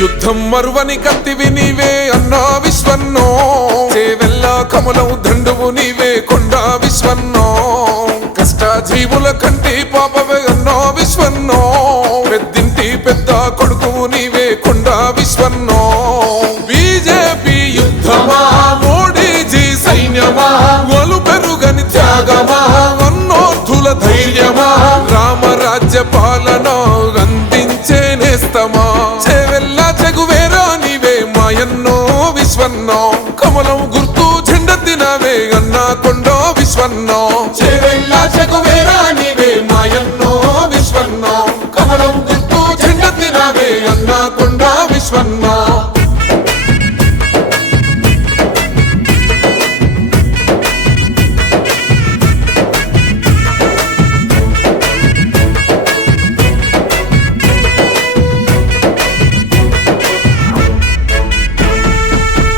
యుద్ధం మరువని కత్తి వినివే అన్నా విశ్వన్నో. చేవెల్ల కమలం దండువు నీవే కొండా విశ్వన్నో. కష్టాజీవుల కంటి పాపవే అన్నా విశ్వన్నో. పెద్దింటి పెద్ద కొడుకు నీవే కొండా విశ్వన్నో. బీజేపీ యుద్ధమా? మోడీజీ సైన్యమా? ఒలు పెరుగని త్యాగమా? అన్నోర్థుల ధైర్యమా? రామరాజ్య పాలన అందించే నేస్తమా? చెవెల్లా చెగువేరా నీవే మాయన్నో విశ్వన్నో. కమలం గుర్తు జెండ తినవే అన్నా కొండో విశ్వన్నో. చెవెల్లా చెగువేరా నీవే మాయన్నో కొండో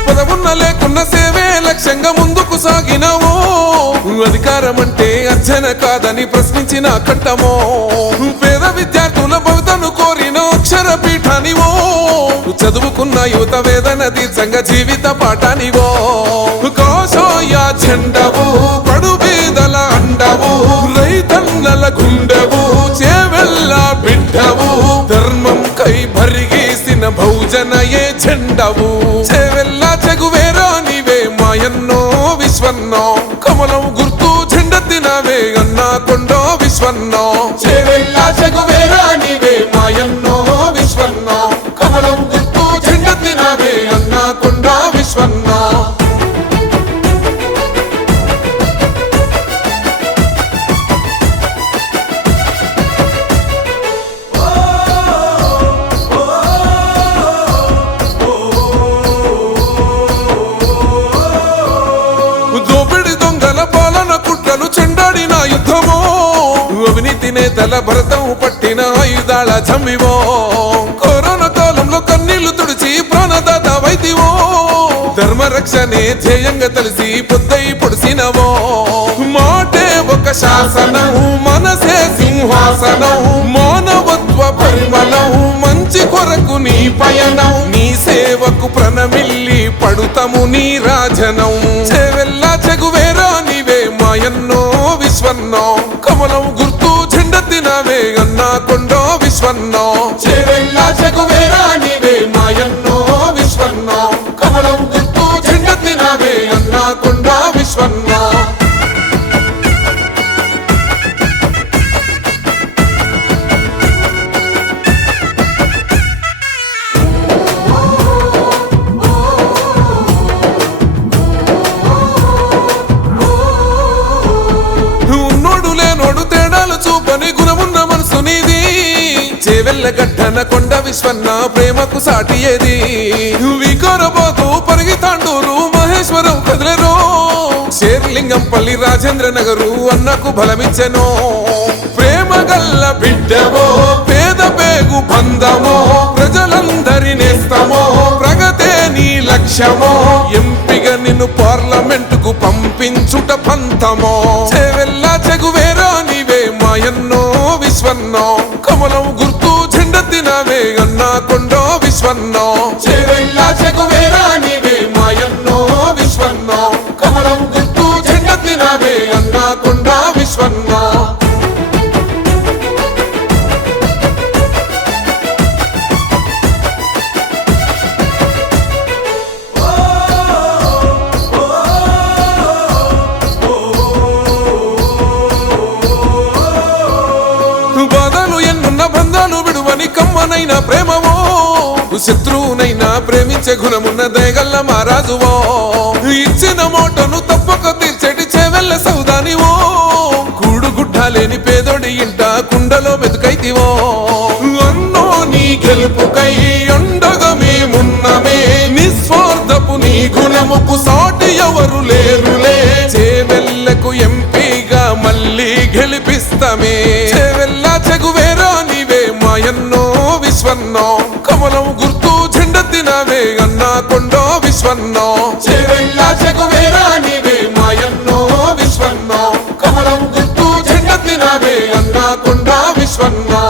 పదవున్న లేకున్న సేవే లక్ష్యంగా ముందుకు సాగినవో. అధికారం అంటే అర్చన కాదని ప్రశ్నించిన కట్టమో పేద విద్యార్థుల భవితను కోరిన అక్షర పీఠానివో చదువుకున్న యువత వేదన తీర్చంగ జీవిత పాఠానివో. కోశోయ చెండవు పడు బీదల అండవు రైతన్నల గుండెవు చేవెల్ల బిడ్డవు ధర్మం కై భరిగేసిన భౌజనయే చెండవు చేవెల్ల చెగువేరా నీవే మాయన్నో విశ్వన్నో. కమలం గుర్తు చెండ తినవే అన్నా కొండో విశ్వన్నో. చేవెల్ల చెగువేరా అవినీతి నేతల భరతం పట్టిన ఆయుధాల చమ్మివో కరోనా కాలంలో కన్నీళ్ళు తుడిచి ప్రాణదాత వైద్యవో ధర్మరక్షణే ధ్యేయంగా తెలిసి పొద్దై పొడిసినవో. మాటే ఒక శాసనం మనసే సింహాసనం మానవత్వ పరిమళం మంచి కొరకు నీ పయనం నీ సేవకు ప్రణమిల్లి పడుతము నీ రాజనం చెవెల్లా చెగువేరా నీవే మాయన్నో విశ్వన్నో. విశ్వన్నో. చెవెల్లా చెగువేరా నీవే మాయన్నో విశ్వన్నో. కమలం గుర్తు జెండెత్తినవే అన్నా కొండ విశ్వన్నో. చేవెల్ల గడ్డన కొండ విశ్వన్న ప్రేమకు సాటి ఏది వికోరబోతు పరిగితాండూరు మహేశ్వరం కదిలేరో శేర్లింగంపల్లి రాజేంద్ర నగరు అన్నకు బలమిచ్చెనో. ప్రేమ గల్ల బిడ్డమో పేద పేగు బంధమో ప్రజలందరి నేస్తమో ప్రగతే నీ లక్ష్యమో ఎంపిక నిన్ను పార్లమెంటుకు పంపించుట పంతమో. కొండో శత్రువునైనా ప్రేమించే గుణమున్న దయగల్ల మహారాజువో. ఇచ్చిన మోటను తప్పక తీర్చేటి చెవెల్ల సౌదానివో. కూడుగుడ్డ లేని పేదోడి ఇంట కుండలో మెతుకైతివో అన్నో నీ గెలుపుకై అండగా మేమున్నమే. నిస్వార్థపు నీ గుణముకు సాటి ఎవరు లేరులే. చెవెల్లకు ఎంపి విశ్వన్నో. చెవెల్లా చెగువేరా నీవే మాయన్నో విశ్వన్నో. కమలం గుర్తు జెండెత్తినవే అన్నా కొండ విశ్వన్నో.